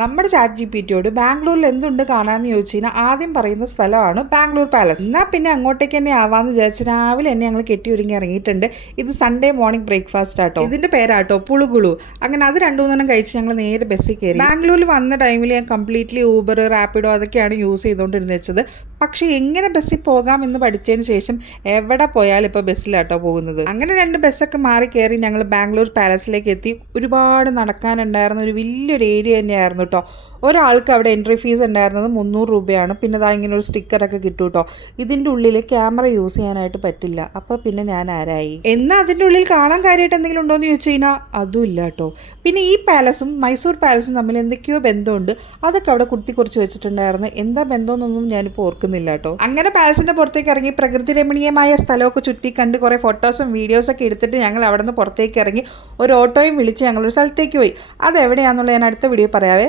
നമ്മുടെ ചാറ്റ് ജിപിടിയോട് ബാംഗ്ലൂരിൽ എന്തുണ്ട് കാണാമെന്ന് ചോദിച്ചു കഴിഞ്ഞാൽ ആദ്യം പറയുന്ന സ്ഥലമാണ് ബാംഗ്ലൂർ പാലസ്. എന്നാൽ പിന്നെ അങ്ങോട്ടേക്ക് തന്നെ ആവാമെന്ന് വിചാരിച്ച് രാവിലെ തന്നെ ഞങ്ങൾ കെട്ടിയൊരുങ്ങി ഇറങ്ങിയിട്ടുണ്ട്. ഇത് സൺഡേ മോർണിംഗ് ബ്രേക്ക്ഫാസ്റ്റ് ആട്ടോ. ഇതിന്റെ പേരാട്ടോ പുളുകുളു. അങ്ങനെ അത് 2-3 കഴിച്ച് ഞങ്ങൾ നേരെ ബസ്സിൽ കയറി. ബാംഗ്ലൂരിൽ വന്ന ടൈമിൽ ഞാൻ കംപ്ലീറ്റ്ലി ഊബർ, റാപ്പിഡോ അതൊക്കെയാണ് യൂസ് ചെയ്തുകൊണ്ടിരുന്നത് വെച്ചത്. പക്ഷേ എങ്ങനെ ബസ്സിൽ പോകാം എന്ന് പഠിച്ചതിന് ശേഷം എവിടെ പോയാലും ഇപ്പോൾ ബസ്സിലാട്ടോ പോകുന്നത്. അങ്ങനെ 2 ബസ്സൊക്കെ മാറി കയറി ഞങ്ങൾ ബാംഗ്ലൂർ പാലസിലേക്ക് എത്തി. ഒരുപാട് നടക്കാനുണ്ടായിരുന്ന ഒരു വലിയൊരു ഏരിയ തന്നെയായിരുന്നു കേട്ടോ. ഒരാൾക്ക് അവിടെ എൻട്രി ഫീസ് ഉണ്ടായിരുന്നത് 300 രൂപയാണ്. പിന്നെ ഇതാ ഇങ്ങനെ ഒരു സ്റ്റിക്കറൊക്കെ കിട്ടും കേട്ടോ. ഇതിൻ്റെ ഉള്ളിൽ ക്യാമറ യൂസ് ചെയ്യാനായിട്ട് പറ്റില്ല. അപ്പോൾ പിന്നെ ഞാൻ ആരായി. എന്നാൽ അതിൻ്റെ ഉള്ളിൽ കാണാൻ കാര്യമായിട്ട് എന്തെങ്കിലും ഉണ്ടോ എന്ന് ചോദിച്ചു കഴിഞ്ഞാൽ അതും ഇല്ല കേട്ടോ. പിന്നെ ഈ പാലസും മൈസൂർ പാലസും തമ്മിൽ എന്തൊക്കെയോ ബന്ധമുണ്ട്. അതൊക്കെ അവിടെ കുറിച്ച് വെച്ചിട്ടുണ്ടായിരുന്നു. എന്താ ബന്ധമെന്നൊന്നും ഞാനിപ്പോൾ ഓർക്കുന്നില്ല കേട്ടോ. അങ്ങനെ പാലസിൻ്റെ പുറത്തേക്ക് ഇറങ്ങി പ്രകൃതി രമണീയമായ സ്ഥലമൊക്കെ ചുറ്റി കണ്ട് കുറേ ഫോട്ടോസും വീഡിയോസൊക്കെ എടുത്തിട്ട് ഞങ്ങൾ അവിടെ നിന്ന് പുറത്തേക്ക് ഇറങ്ങി ഒരു ഓട്ടോയും വിളിച്ച് ഞങ്ങളൊരു സ്ഥലത്തേക്ക് പോയി. അതെവിടെയാണെന്നുള്ളത് ഞാൻ അടുത്ത വീഡിയോ പറയാവേ.